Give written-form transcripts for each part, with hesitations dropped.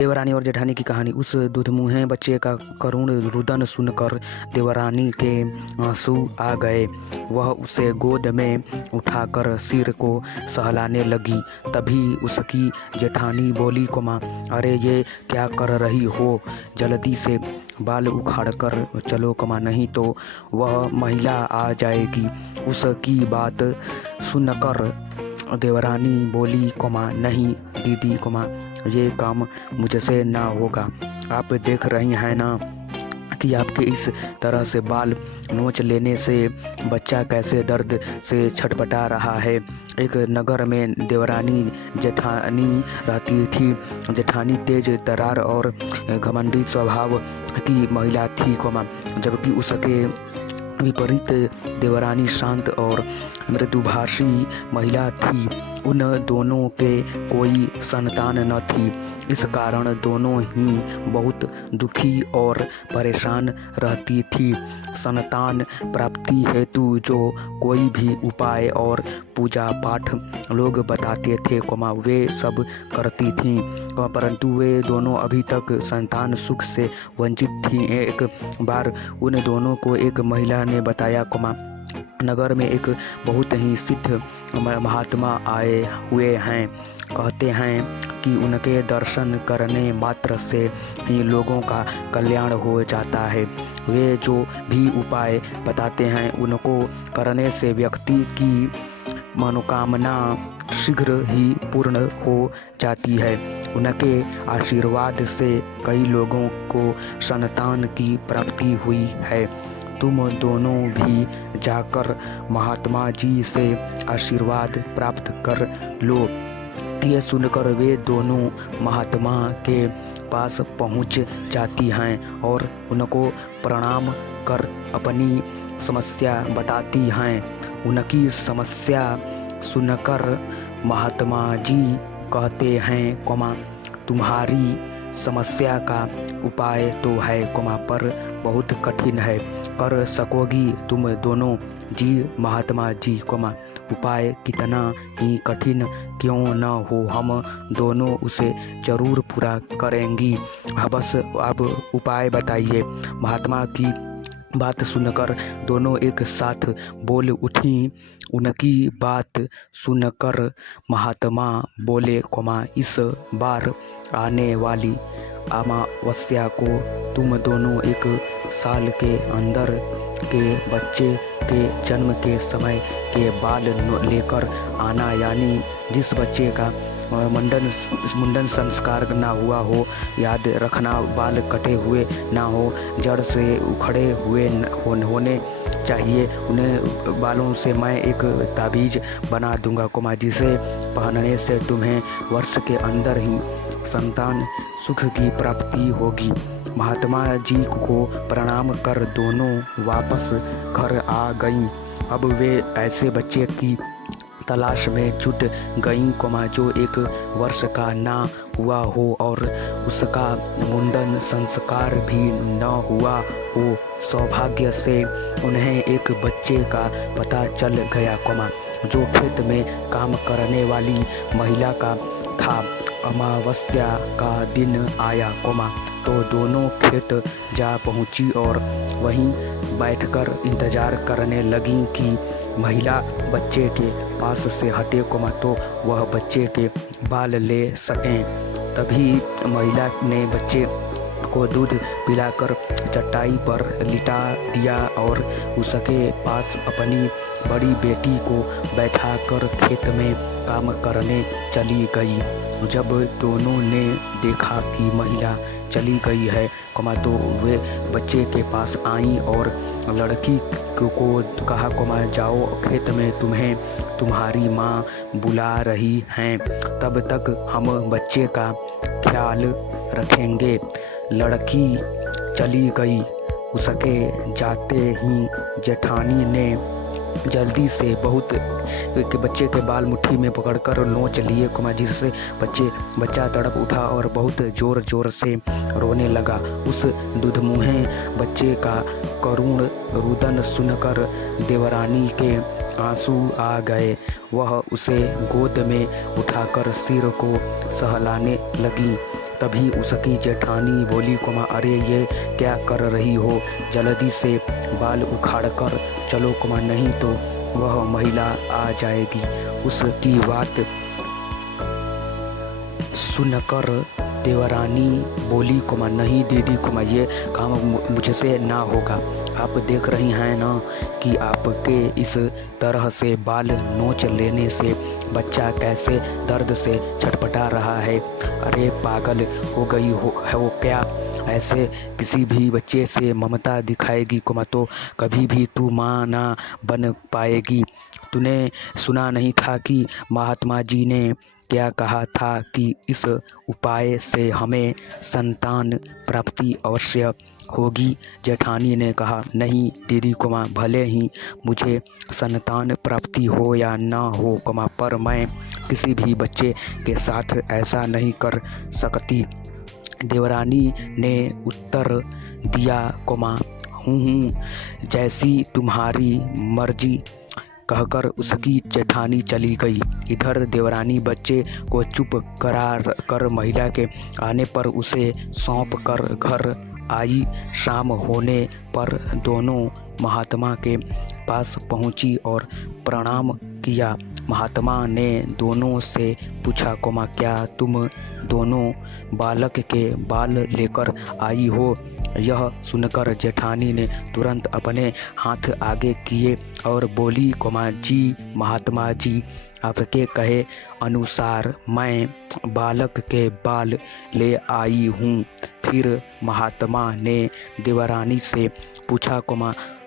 देवरानी और जेठानी की कहानी। उस दुधमुहे बच्चे का करुण रुदन सुनकर देवरानी के आंसू आ गए। वह उसे गोद में उठाकर सिर को सहलाने लगी। तभी उसकी जेठानी बोली, अरे ये क्या कर रही हो, जल्दी से बाल उखाड़ कर चलो, नहीं तो वह महिला आ जाएगी। उसकी बात सुनकर देवरानी बोली, नहीं दीदी, ये काम मुझसे ना होगा। आप देख रही हैं ना कि आपके इस तरह से बाल नोच लेने से बच्चा कैसे दर्द से छटपटा रहा है। एक नगर में देवरानी जेठानी रहती थी। जेठानी तेज तर्रार और घमंडी स्वभाव की महिला थी, जबकि उसके विपरीत देवरानी शांत और मृदुभाषी महिला थी। उन दोनों के कोई संतान न थी। इस कारण दोनों ही बहुत दुखी और परेशान रहती थी। संतान प्राप्ति हेतु जो कोई भी उपाय और पूजा पाठ लोग बताते थे, वे सब करती थीं, परंतु वे दोनों अभी तक संतान सुख से वंचित थीं। एक बार उन दोनों को एक महिला ने बताया, नगर में एक बहुत ही सिद्ध महात्मा आए हुए हैं। कहते हैं कि उनके दर्शन करने मात्र से ही लोगों का कल्याण हो जाता है। वे जो भी उपाय बताते हैं उनको करने से व्यक्ति की मनोकामना शीघ्र ही पूर्ण हो जाती है। उनके आशीर्वाद से कई लोगों को संतान की प्राप्ति हुई है। तुम दोनों भी जाकर महात्मा जी से आशीर्वाद प्राप्त कर लो। ये सुनकर वे दोनों महात्मा के पास पहुंच जाती हैं और उनको प्रणाम कर अपनी समस्या बताती हैं। उनकी समस्या सुनकर महात्मा जी कहते हैं, तुम्हारी समस्या का उपाय तो है, पर बहुत कठिन है। कर सकोगी तुम दोनों? जी महात्मा जी, उपाय कितना ही कठिन क्यों न हो, हम दोनों उसे जरूर पूरा करेंगी। बस अब उपाय बताइए। महात्मा की बात सुनकर दोनों एक साथ बोल उठी। उनकी बात सुनकर महात्मा बोले, इस बार आने वाली अमावस्या को तुम दोनों एक साल के अंदर के बच्चे के जन्म के समय के बाल लेकर आना, यानी जिस बच्चे का मुंडन संस्कार ना हुआ हो, याद रखना, बाल कटे हुए ना हो, जड़ से उखड़े हुए होने चाहिए। उन्हें बालों से मैं एक ताबीज बना दूंगा, जिसे पहनने से तुम्हें वर्ष के अंदर ही संतान सुख की प्राप्ति होगी। महात्मा जी को प्रणाम कर दोनों वापस घर आ गईं। अब वे ऐसे बच्चे की तलाश में जुट गईं, जो एक वर्ष का ना हुआ हो और उसका मुंडन संस्कार भी न हुआ हो। सौभाग्य से उन्हें एक बच्चे का पता चल गया, जो खेत में काम करने वाली महिला का था। अमावस्या का दिन आया, तो दोनों खेत जा पहुंची और वहीं बैठकर इंतजार करने लगी कि महिला बच्चे के पास से हटे, तो वह बच्चे के बाल ले सकें। तभी महिला ने बच्चे को दूध पिलाकर चटाई पर लिटा दिया और उसके पास अपनी बड़ी बेटी को बैठाकर खेत में काम करने चली गई। जब दोनों ने देखा कि महिला चली गई है, तो वे बच्चे के पास आईं और लड़की को कहा, जाओ खेत में, तुम्हें तुम्हारी माँ बुला रही हैं, तब तक हम बच्चे का ख्याल रखेंगे। लड़की चली गई। उसके जाते ही जेठानी ने जल्दी से बच्चे के बाल मुट्ठी में पकड़कर नोच लिए, जिससे बच्चा तड़प उठा और बहुत जोर जोर से रोने लगा। उस दुधमुहे बच्चे का करुण रुदन सुनकर देवरानी के आंसू आ गए। वह उसे गोद में उठाकर सिर को सहलाने लगी। तभी उसकी जेठानी बोली अरे ये क्या कर रही हो, जल्दी से बाल उखाड़ कर चलो नहीं तो वह महिला आ जाएगी। उसकी बात सुनकर देवरानी बोली नहीं दीदी ये काम मुझसे ना होगा। आप देख रही हैं ना कि आपके इस तरह से बाल नोच लेने से बच्चा कैसे दर्द से छटपटा रहा है। अरे पागल हो गई हो क्या? ऐसे किसी भी बच्चे से ममता दिखाएगी तो कभी भी तू माँ ना बन पाएगी। तूने सुना नहीं था कि महात्मा जी ने क्या कहा था कि इस उपाय से हमें संतान प्राप्ति अवश्य होगी। जेठानी ने कहा नहीं दीदी भले ही मुझे संतान प्राप्ति हो या ना हो पर मैं किसी भी बच्चे के साथ ऐसा नहीं कर सकती। देवरानी ने उत्तर दिया हूँ जैसी तुम्हारी मर्जी, कहकर उसकी जेठानी चली गई। इधर देवरानी बच्चे को चुप कर महिला के आने पर उसे सौंप कर घर आई। शाम होने पर दोनों महात्मा के पास पहुंची और प्रणाम किया। महात्मा ने दोनों से पूछा क्या तुम दोनों बालक के बाल लेकर आई हो? यह सुनकर जेठानी ने तुरंत अपने हाथ आगे किए और बोली जी महात्मा जी, आपके कहे अनुसार मैं बालक के बाल ले आई हूँ। फिर महात्मा ने देवरानी से पूछा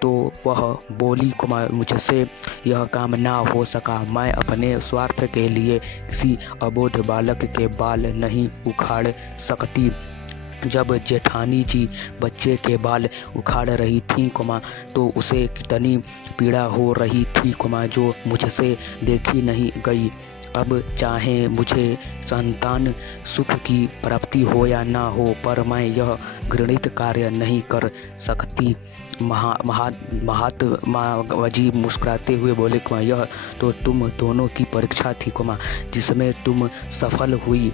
तो वह बोली मुझसे यह काम ना हो सका। मैं अपने स्वार्थ के लिए किसी अबोध बालक के बाल नहीं उखाड़ सकती। जब जेठानी जी बच्चे के बाल उखाड़ रही थी तो उसे कितनी पीड़ा हो रही थी जो मुझसे देखी नहीं गई। अब चाहे मुझे संतान सुख की प्राप्ति हो या ना हो, पर मैं यह घृणित कार्य नहीं कर सकती। महात्मा जी मुस्कुराते हुए बोले यह तो तुम दोनों की परीक्षा थी जिसमें तुम सफल हुई।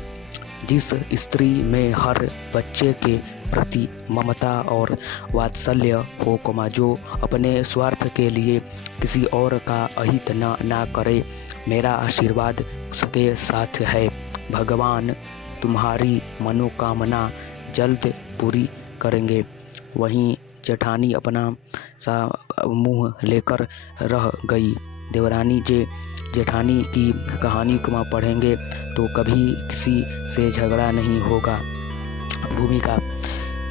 जिस स्त्री में हर बच्चे के प्रति ममता और वात्सल्य हो जो अपने स्वार्थ के लिए किसी और का अहित ना करे, मेरा आशीर्वाद उसके साथ है। भगवान तुम्हारी मनोकामना जल्द पूरी करेंगे। वहीं जेठानी अपना सा मुँह लेकर रह गई। देवरानी जेठानी की कहानी पढ़ेंगे तो कभी किसी से झगड़ा नहीं होगा। भूमिका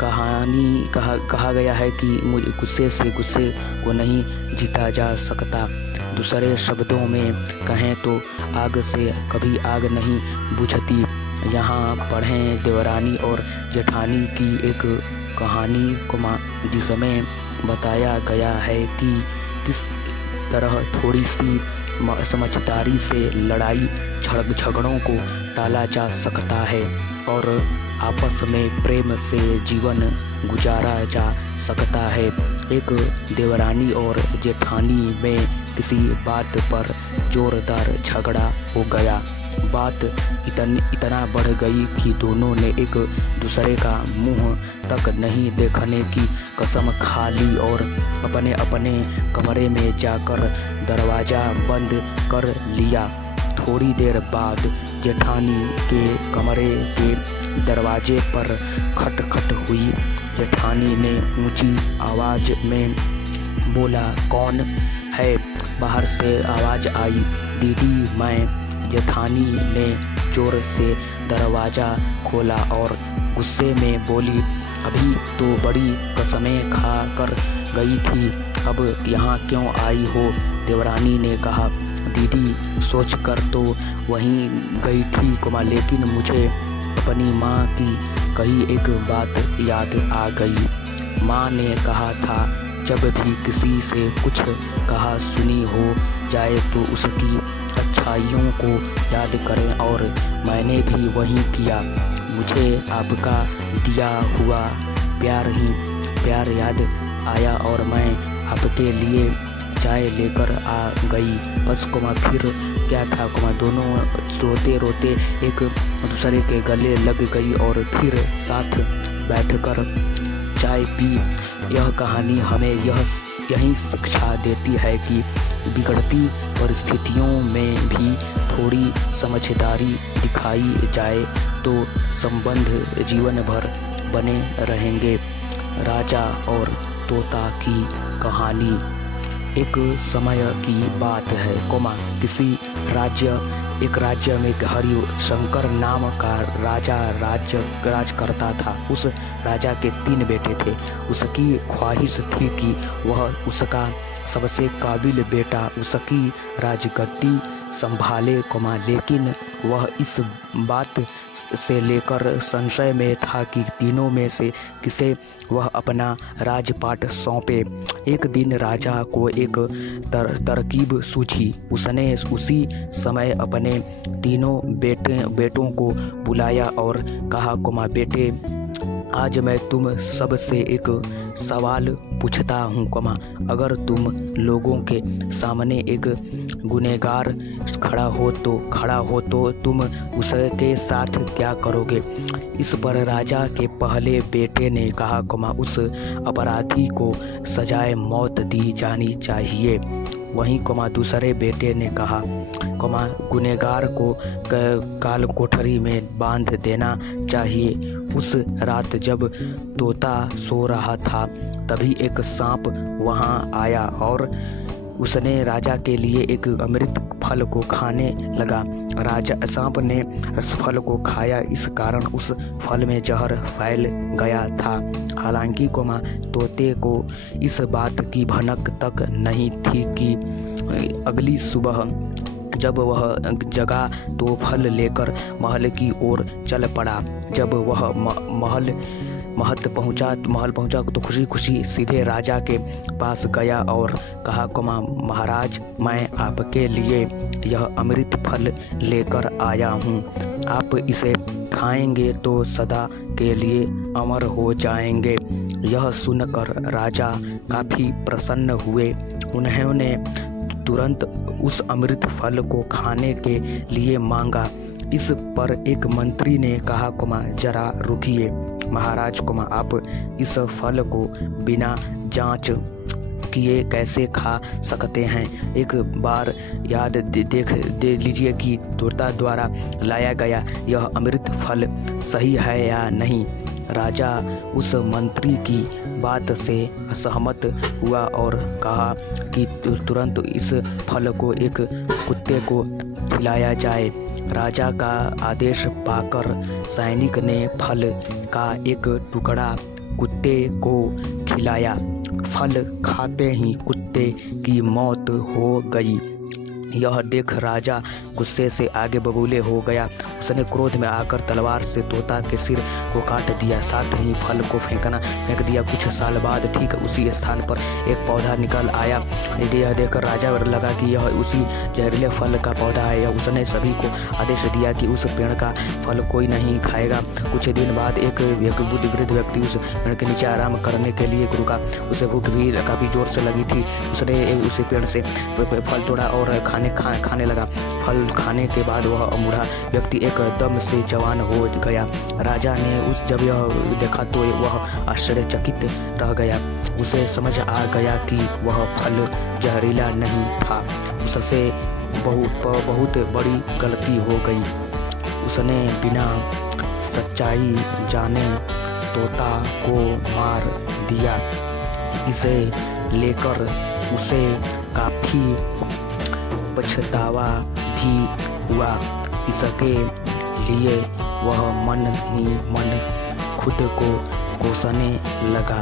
कहानी कहा गया है कि मुझे गुस्से से गुस्से को नहीं जीता जा सकता। दूसरे शब्दों में कहें तो आग से कभी आग नहीं बुझती। यहाँ पढ़ें देवरानी और जेठानी की एक कहानी जिसमें बताया गया है कि किस तरह थोड़ी सी समझदारी से लड़ाई झगड़ों को टाला जा सकता है और आपस में प्रेम से जीवन गुजारा जा सकता है। एक देवरानी और जेठानी में किसी बात पर जोरदार झगड़ा हो गया। बात इतना बढ़ गई कि दोनों ने एक दूसरे का मुंह तक नहीं देखने की कसम खा ली और अपने अपने कमरे में जाकर दरवाज़ा बंद कर लिया। थोड़ी देर बाद जेठानी के कमरे के दरवाजे पर खटखट हुई। जेठानी ने ऊंची आवाज़ में बोला, कौन है? बाहर से आवाज़ आई, दीदी मैं। जेठानी ने जोर से दरवाज़ा खोला और गुस्से में बोली, अभी तो बड़ी कसमें खा कर गई थी, अब यहाँ क्यों आई हो? देवरानी ने कहा, दीदी सोचकर तो वहीं गई थी लेकिन मुझे अपनी माँ की कही एक बात याद आ गई। माँ ने कहा था जब भी किसी से कुछ कहा सुनी हो जाए तो उसकी अच्छाइयों को याद करें और मैंने भी वही किया। मुझे आपका दिया हुआ प्यार याद आया और मैं आपके लिए चाय लेकर आ गई। बस फिर क्या था। दोनों रोते रोते एक दूसरे के गले लग गई और फिर साथ बैठकर चाय पी। यह कहानी हमें यही शिक्षा देती है कि बिगड़ती परिस्थितियों में भी थोड़ी समझदारी दिखाई जाए तो संबंध जीवन भर बने रहेंगे। राजा और तोता की कहानी। एक समय की बात है, एक राज्य में हरिशंकर नाम का राजा राज करता था। उस राजा के 3 बेटे थे। उसकी ख्वाहिश थी कि वह उसका सबसे काबिल बेटा उसकी राजगद्दी संभाले, लेकिन वह इस बात से लेकर संशय में था कि तीनों में से किसे वह अपना राजपाट सौंपे। एक दिन राजा को एक तरकीब सूझी। उसने उसी समय अपने तीनों बेटों को बुलाया और कहा, बेटे, आज मैं तुम सबसे एक सवाल पूछता हूँ, अगर तुम लोगों के सामने एक गुनहगार खड़ा हो तो तुम उसके साथ क्या करोगे। इस पर राजा के पहले बेटे ने कहा, उस अपराधी को सजाए मौत दी जानी चाहिए। वहीं दूसरे बेटे ने कहा, गुनहगार को काल कोठरी में बांध देना चाहिए। उस रात जब तोता सो रहा था तभी एक सांप वहां आया और उसने राजा के लिए एक अमृत फल को खाने लगा। सांप ने फल को खाया, इस कारण उस फल में जहर फैल गया था। हालांकि तोते को इस बात की भनक तक नहीं थी कि अगली सुबह जब वह जगा तो फल लेकर महल की ओर चल पड़ा। जब वह महल पहुंचा तो खुशी खुशी सीधे राजा के पास गया और कहा, महाराज, मैं आपके लिए यह अमृत फल लेकर आया हूँ। आप इसे खाएंगे तो सदा के लिए अमर हो जाएंगे। यह सुनकर राजा काफ़ी प्रसन्न हुए। उन्होंने तुरंत उस अमृत फल को खाने के लिए मांगा। इस पर एक मंत्री ने कहा, जरा रुकिए महाराज, आप इस फल को बिना जांच किए कैसे खा सकते हैं। एक बार याद दे लीजिए कि तोता द्वारा लाया गया यह अमृत फल सही है या नहीं। राजा उस मंत्री की बात से असहमत हुआ और कहा कि तुरंत इस फल को एक कुत्ते को खिलाया जाए। राजा का आदेश पाकर सैनिक ने फल का एक टुकड़ा कुत्ते को खिलाया। फल खाते ही कुत्ते की मौत हो गई। यह देख राजा गुस्से से आगे बबूले हो गया। उसने क्रोध में आकर तलवार से तोता के सिर को काट दिया, साथ ही फल को फेंक दिया। कुछ साल बाद ठीक उसी स्थान पर एक पौधा निकल आया। यह देखकर राजा लगा कि यह उसी जहरीले फल का पौधा है। उसने सभी को आदेश दिया कि उस पेड़ का फल कोई नहीं खाएगा। कुछ दिन बाद एक वृद्ध व्यक्ति उस पेड़ के नीचे आराम करने के लिए रुका। उसे भूख भी काफ़ी जोर से लगी थी। उसने उस पेड़ से फल तोड़ा और खाने लगा। फल खाने के बाद वह बूढ़ा व्यक्ति एकदम से जवान हो गया। राजा ने जब यह देखा तो वह आश्चर्यचकित रह गया। उसे समझ आ गया कि वह फल जहरीला नहीं था। उससे बहुत बड़ी गलती हो गई। उसने बिना सच्चाई जाने तोता को मार दिया। इसे लेकर उसे काफ़ी पछतावा भी हुआ। इसके लिए वह मन ही मन खुद को कोसने लगा।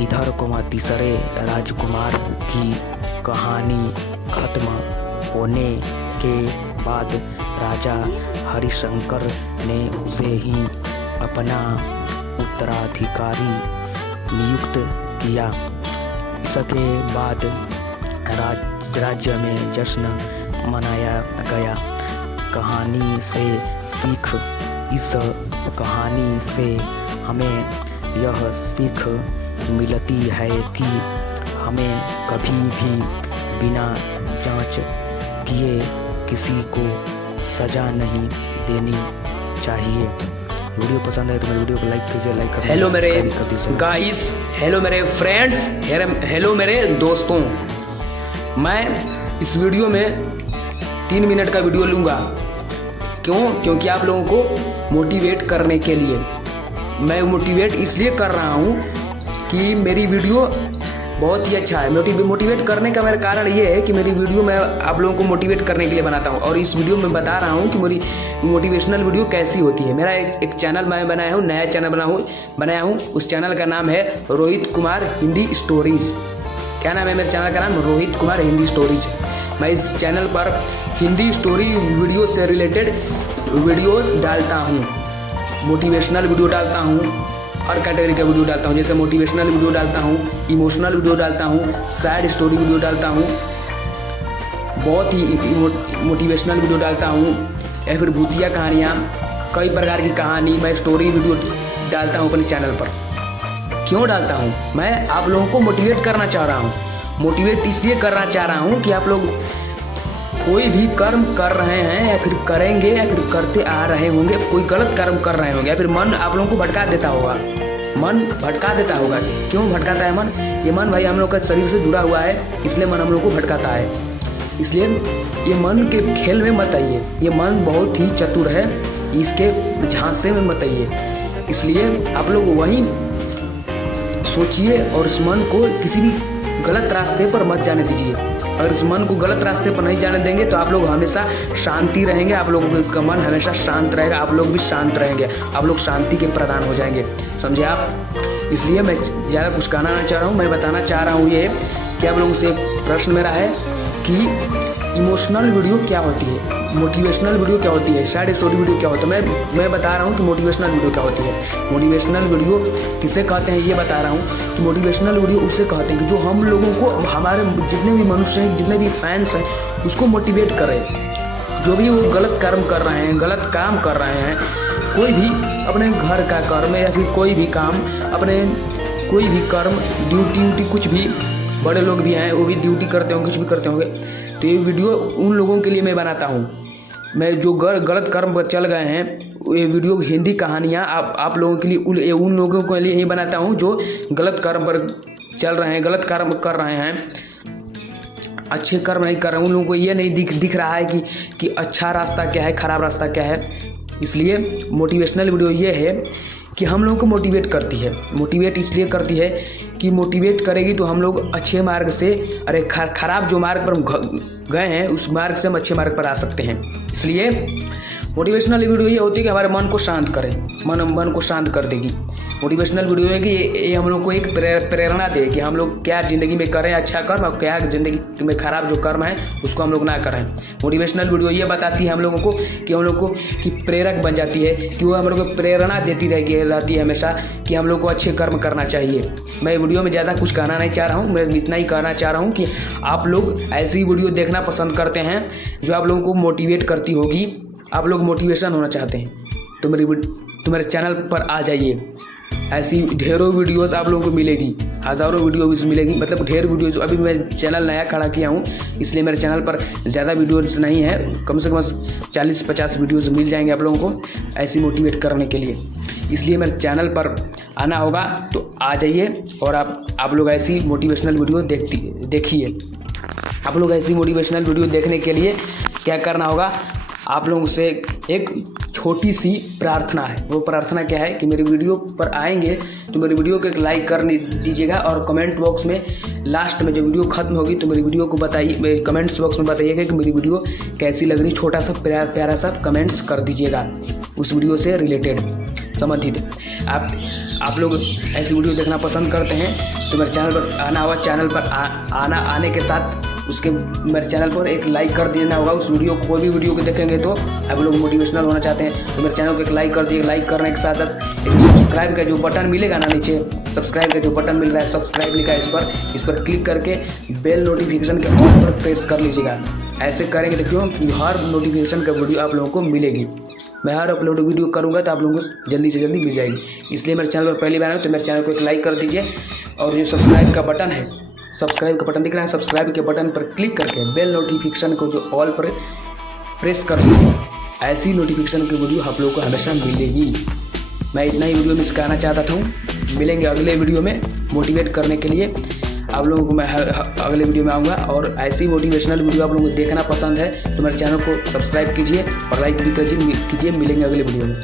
इधर तीसरे राजकुमार की कहानी खत्म होने के बाद राजा हरिशंकर ने उसे ही अपना उत्तराधिकारी नियुक्त किया। इसके बाद राज्य में जश्न मनाया गया। कहानी से सीख। इस कहानी से हमें यह सीख मिलती है कि हमें कभी भी बिना जांच किए किसी को सज़ा नहीं देनी चाहिए। वीडियो पसंद है तो मेरे वीडियो को लाइक कीजिए, लाइक कर हेलो मेरे गाइस, हेलो मेरे फ्रेंड्स, हेलो मेरे दोस्तों। मैं इस वीडियो में 3 मिनट का वीडियो लूँगा। क्योंकि आप लोगों को मोटिवेट करने के लिए। मैं मोटिवेट इसलिए कर रहा हूँ कि मेरी वीडियो बहुत ही अच्छा है। मोटिवेट करने का मेरा कारण ये है कि मेरी वीडियो मैं आप लोगों को मोटिवेट करने के लिए बनाता हूँ, और इस वीडियो में बता रहा हूँ कि मेरी मोटिवेशनल वीडियो कैसी होती है। मेरा एक चैनल मैं बनाया हूँ, नया चैनल बनाया हूँ। उस चैनल का नाम है रोहित कुमार हिंदी स्टोरीज़। क्या नाम है मेरे चैनल का नाम? रोहित कुमार हिंदी स्टोरीज। मैं इस चैनल पर हिंदी स्टोरी वीडियो से रिलेटेड वीडियोस डालता हूँ, मोटिवेशनल वीडियो डालता हूँ, हर कैटेगरी का वीडियो डालता हूँ। जैसे मोटिवेशनल वीडियो डालता हूँ, इमोशनल वीडियो डालता हूँ, सैड स्टोरी वीडियो डालता हूँ, बहुत ही मोटिवेशनल वीडियो डालता हूँ, या फिर भूतिया कहानियाँ, कई प्रकार की कहानी मैं स्टोरी वीडियो डालता हूँ अपने चैनल पर। क्यों डालता हूँ? मैं आप लोगों को मोटिवेट करना चाह रहा हूँ। मोटिवेट इसलिए करना चाह रहा हूँ कि आप लोग कोई भी कर्म कर रहे हैं या फिर करेंगे या फिर करते आ रहे होंगे, कोई गलत कर्म कर रहे होंगे, या फिर मन आप लोगों को भटका देता होगा। मन भटका देता होगा। क्यों भटकाता है मन? ये मन भाई हम लोग का शरीर से जुड़ा हुआ है, इसलिए मन हम लोग को भटकाता है। इसलिए ये मन के खेल में मत आइए। ये मन बहुत ही चतुर है, इसके झांसे में मत आइए। इसलिए आप लोग वहीं सोचिए और इस मन को किसी भी गलत रास्ते पर मत जाने दीजिए। अगर इस मन को गलत रास्ते पर नहीं जाने देंगे तो आप लोग हमेशा शांति रहेंगे, आप लोगों का मन हमेशा शांत रहेगा, आप लोग भी शांत रहेंगे, आप लोग शांति के प्रदान हो जाएंगे। समझे आप? इसलिए मैं ज़्यादा कुछ कहना नहीं चाह रहा हूँ। मैं बताना चाह रहा हूँ ये कि आप लोगों से प्रश्न मेरा है कि इमोशनल वीडियो क्या होती है, मोटिवेशनल वीडियो क्या होती है, सैड स्टोरी वीडियो क्या होता है। मैं बता रहा हूँ कि मोटिवेशनल वीडियो क्या होती है। मोटिवेशनल वीडियो किसे कहते हैं ये बता रहा हूँ कि मोटिवेशनल वीडियो उससे कहते हैं कि जो हम लोगों को, हमारे जितने भी मनुष्य हैं, जितने भी फैंस हैं, उसको मोटिवेट करें। जो भी वो गलत कर्म कर रहे हैं, गलत काम कर रहे हैं, कोई भी अपने घर का कर्म या फिर कोई भी काम, अपने कोई भी कर्म, ड्यूटी कुछ भी, बड़े लोग भी हैं वो भी ड्यूटी करते होंगे, कुछ भी करते होंगे। तो ये वीडियो उन लोगों के लिए मैं बनाता हूँ। मैं जो गलत कर्म पर चल गए हैं, ये वीडियो हिंदी कहानियाँ आप लोगों के लिए, उन लोगों के लिए ही बनाता हूँ जो गलत कर्म पर चल रहे हैं, गलत कर्म कर रहे हैं, अच्छे कर्म नहीं कर रहे हैं। उन लोगों को ये नहीं दिख रहा है कि अच्छा रास्ता क्या है, ख़राब रास्ता क्या है। इसलिए मोटिवेशनल वीडियो ये है कि हम लोगों को मोटिवेट करती है। मोटिवेट इसलिए करती है कि मोटिवेट करेगी तो हम लोग अच्छे मार्ग से, अरे खराब जो मार्ग पर हम गए हैं उस मार्ग से हम अच्छे मार्ग पर आ सकते हैं। इसलिए मोटिवेशनल वीडियो ये होती है कि हमारे मन को शांत करे, मन को शांत कर देगी। मोटिवेशनल वीडियो है कि ये हम लोग को एक प्रेरणा दे कि हम लोग क्या ज़िंदगी में करें अच्छा कर्म, और क्या ज़िंदगी में ख़राब जो कर्म है उसको हम लोग ना करें। मोटिवेशनल वीडियो ये बताती है हम लोगों को कि प्रेरक बन जाती है, कि वो हम लोग को प्रेरणा देती रहती है हमेशा कि हम लोग को अच्छे कर्म करना चाहिए। मैं वीडियो में ज़्यादा कुछ कहना नहीं चाह रहा हूँ। मैं इतना ही कहना चाह रहा हूँ कि आप लोग ऐसी वीडियो देखना पसंद करते हैं जो आप लोगों को मोटिवेट करती होगी। आप लोग मोटिवेशन होना चाहते हैं तो मेरे चैनल पर आ जाइए। ऐसी ढेरों वीडियोस आप लोगों को मिलेगी, हज़ारों वीडियोस मिलेगी, मतलब ढेर वीडियोस। अभी मैं चैनल नया खड़ा किया हूँ, इसलिए मेरे चैनल पर ज़्यादा वीडियोस नहीं है, कम से कम 40-50 वीडियोस मिल जाएंगे आप लोगों को ऐसी मोटिवेट करने के लिए। इसलिए मेरे चैनल पर आना होगा तो आ जाइए और आप लोग ऐसी मोटिवेशनल वीडियो देखिए। आप लोग ऐसी मोटिवेशनल वीडियो देखने के लिए क्या करना होगा, आप लोगों से एक छोटी सी प्रार्थना है। वो प्रार्थना क्या है कि मेरी वीडियो पर आएंगे तो मेरी वीडियो को एक लाइक कर दीजिएगा, और कमेंट बॉक्स में लास्ट में जब वीडियो खत्म होगी तो मेरी वीडियो को बताइए, कमेंट्स बॉक्स में बताइएगा कि मेरी वीडियो कैसी लग रही। छोटा सा प्यारा सा कमेंट्स कर दीजिएगा उस वीडियो से रिलेटेड संबंधित। आप लोग ऐसी वीडियो देखना पसंद करते हैं तो मेरे चैनल पर आना होगा। चैनल पर आने के साथ उसके मेरे चैनल पर एक लाइक कर देना होगा। उस वीडियो को, कोई भी वीडियो को देखेंगे तो आप लोग मोटिवेशनल होना चाहते हैं तो मेरे चैनल को एक लाइक कर दिए। लाइक करने के साथ सब्सक्राइब का जो बटन मिलेगा ना, नीचे सब्सक्राइब का जो बटन मिल रहा है, सब्सक्राइब लिखा है, इस पर क्लिक करके बेल नोटिफिकेशन के ऑल पर प्रेस कर लीजिएगा। ऐसे करेंगे देखियो कि हर नोटिफिकेशन का वीडियो आप लोगों को मिलेगी। मैं हर अपलोड वीडियो करूँगा तो आप लोगों को जल्दी से जल्दी मिल जाएगी। इसलिए मेरे चैनल पर पहली बार आए तो मेरे चैनल को एक लाइक कर दीजिए, और जो सब्सक्राइब का बटन है, सब्सक्राइब का बटन दिख रहा है, सब्सक्राइब के बटन पर क्लिक करके बेल नोटिफिकेशन को जो ऑल पर प्रेस कर लीजिए। ऐसी नोटिफिकेशन की वीडियो आप लोगों को हमेशा मिलेगी। मैं इतना ही वीडियो में सिखाना चाहता था। मिलेंगे अगले वीडियो में मोटिवेट करने के लिए। आप लोगों को मैं अगले वीडियो में आऊँगा, और ऐसी मोटिवेशनल वीडियो आप लोगों को देखना पसंद है तो मेरे चैनल को सब्सक्राइब कीजिए और लाइक भी कीजिए। मिलेंगे अगले वीडियो में।